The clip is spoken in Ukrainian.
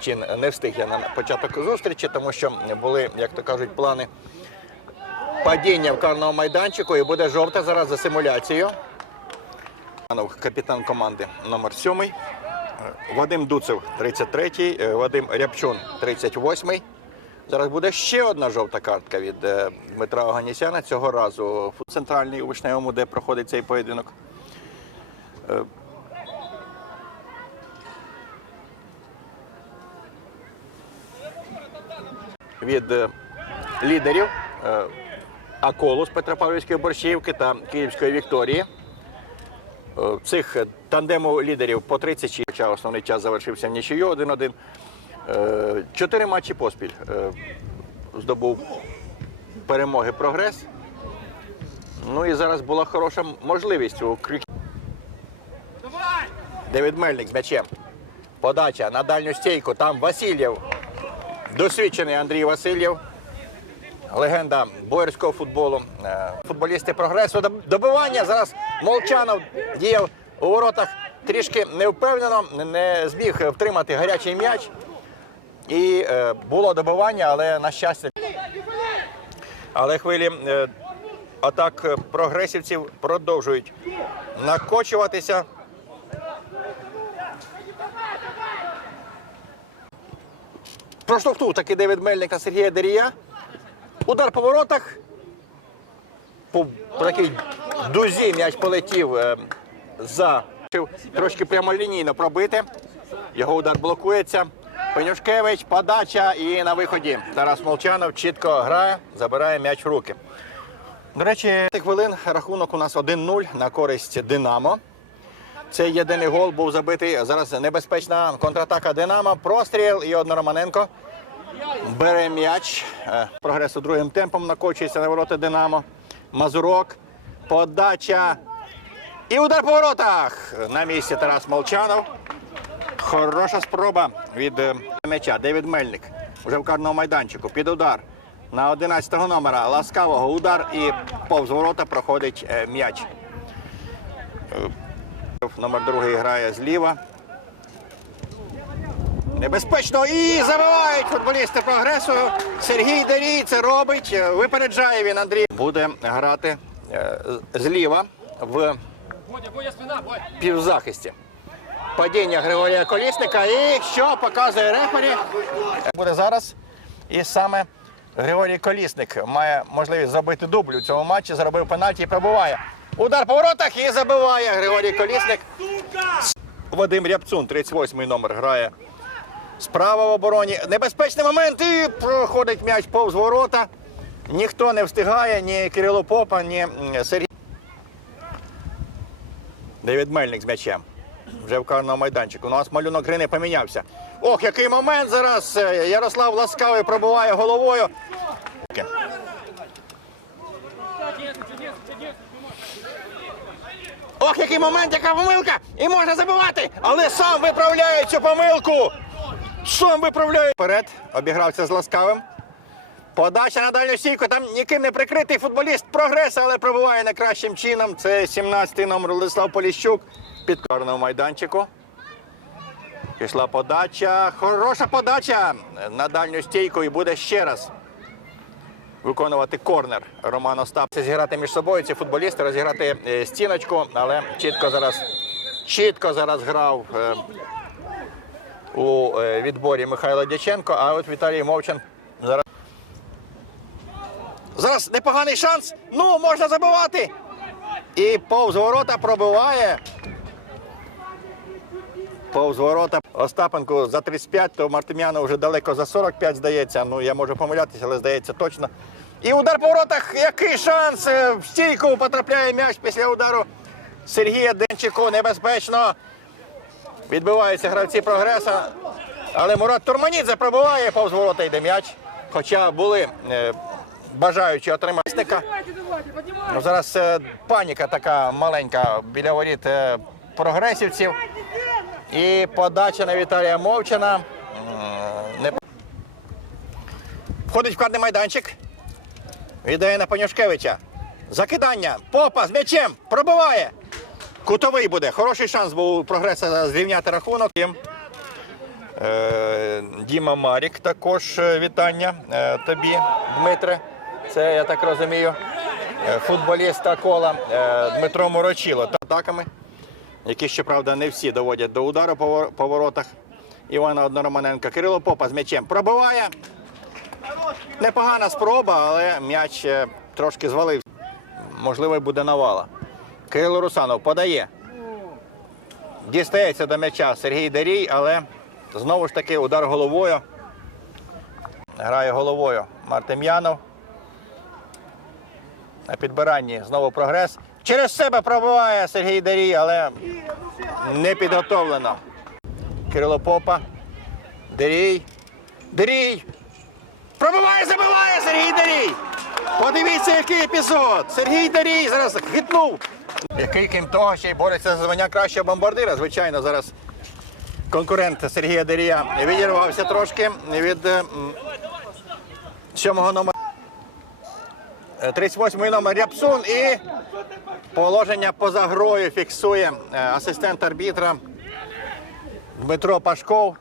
Чи не встиг я на початок зустрічі, тому що були, як то кажуть, плани падіння в карному майданчику і буде жовта зараз за симуляцією. Капітан команди номер 7 Вадим Дуцев 33-й, е, Вадим Рябчун 38-й. Зараз буде ще одна жовта картка від е, Дмитра Оганісяна. Цього разу в центральній у Вишневому, де проходить цей поєдинок. Від е, лідерів е, Аколу з Петропавлівської Борщівки та Київської Вікторії. Е, Цих тандему лідерів по 36, хоча основний час завершився в нічию 1-1. Е, Чотири матчі поспіль здобув перемоги прогрес. Ну і зараз була хороша можливість у Крик. Девід Мельник з м'ячем. Подача на дальню стійку. Там Васильєв. Досвідчений Андрій Васильєв. Легенда боярського футболу. Е, Футболісти прогресу. Добивання. Зараз Молчанов діяв у воротах трішки невпевнено, не зміг втримати гарячий м'яч. І е, було добивання, але на щастя. Але хвилі е, атак прогресівців продовжують накочуватися. Проштовхнув таки Девід Мельник на Сергія Дерія. Удар по воротах. По такій дузі м'яч полетів е, за трошки прямолінійно пробити. Його удар блокується. Пенюшкевич, подача і на виході. Тарас Молчанов чітко грає, забирає м'яч в руки. До речі, тих хвилин рахунок у нас 1-0 на користь Динамо. Цей єдиний гол був забитий. Зараз небезпечна контратака Динамо. Простріл і одно Романенко бере м'яч. Е, Прогресу другим темпом накочується на ворота Динамо. Мазурок. Подача. І удар по воротах. На місці Тарас Молчанов. Хороша спроба від е, м'яча. Девід Мельник. Вже в карному майданчику. Під удар. На 11-го номера ласкавого удар і повз ворота проходить е, м'яч. Номер другий грає зліва. Небезпечно і забивають футболісти прогресу. Сергій Дарій це робить. Випереджає він Андрій. Буде грати е, зліва в півзахисті. Падіння Григорія Колісника. І що показує рефері? Буде зараз. І саме Григорій Колісник має можливість забити дубль у цьому матчі. Заробив пенальті і пробиває. Удар по воротах і забиває Григорій Колісник. Вадим Рябцун, 38-й номер, грає справа в обороні. Небезпечний момент і проходить м'яч повз ворота. Ніхто не встигає, ні Кирило Попа, ні Сергій. Девід Мельник з м'ячем. Вже в карному майданчику. У нас малюнок гри не помінявся. Ох, який момент зараз! Е, Ярослав Ласкавий пробиває головою. Ох, який момент, яка помилка! І можна забивати! Але сам виправляє цю помилку! Сам виправляє. Вперед, обігрався з ласкавим. Подача на дальню стійку. Там ніким не прикритий футболіст прогрес, але пробиває найкращим чином. Це 17-й номер Владислав Поліщук під карному майданчику. Пішла подача. Хороша подача на дальню стійку і буде ще раз виконувати корнер Роман Остап. Зіграти між собою ці футболісти, розіграти е, стіночку, але чітко зараз, чітко зараз грав е, у е, відборі Михайло Дяченко, а от Віталій Мовчан зараз. Зараз непоганий шанс. Ну, можна забивати. І повз ворота пробиває. Повз ворота Остапенко за 35, то Мартем'яну вже далеко за 45, здається. Ну, я можу помилятися, але здається точно. І удар по воротах. Який шанс! В стійку потрапляє м'яч після удару Сергія Денчику. Небезпечно. Відбиваються гравці прогреса. Але Мурат Турманідзе пробиває повз ворота йде м'яч. Хоча були е, бажаючі отримати. Ну, зараз е, паніка така маленька біля воріт е, прогресівців. І подача на Віталія Мовчана. Не... Входить в карний майданчик. Віддає на Панюшкевича. Закидання. Попа з м'ячем. Пробиває. Кутовий буде. Хороший шанс був у прогреса зрівняти рахунок. Е, Діма Марік також е, вітання е, тобі, Дмитре. Це, я так розумію, футболіста кола Дмитро Морочило. Та атаками, які, щоправда, не всі доводять до удару по вор- воротах. Івана Однороманенка. Кирило Попа з м'ячем пробиває. Непогана спроба, але м'яч е, трошки звалився. Можливо, буде навала. Кирило Русанов подає. Дістається до м'яча Сергій Дарій, але знову ж таки удар головою. Грає головою Мартем'янов. На підбиранні знову прогрес. Через себе пробиває Сергій Дарій, але не підготовлено. Кирило Попа. Дарій. Дарій. Пробиває, забиває Сергій Дарій. Подивіться, який епізод. Сергій Дарій зараз хитнув. Який, крім того, ще й бореться за звання кращого бомбардира. Звичайно, зараз конкурент Сергія Дарія відірвався трошки від сьомого номера. 38-й номер Рябсун і положення поза грою фіксує е, асистент арбітра Дмитро Пашков.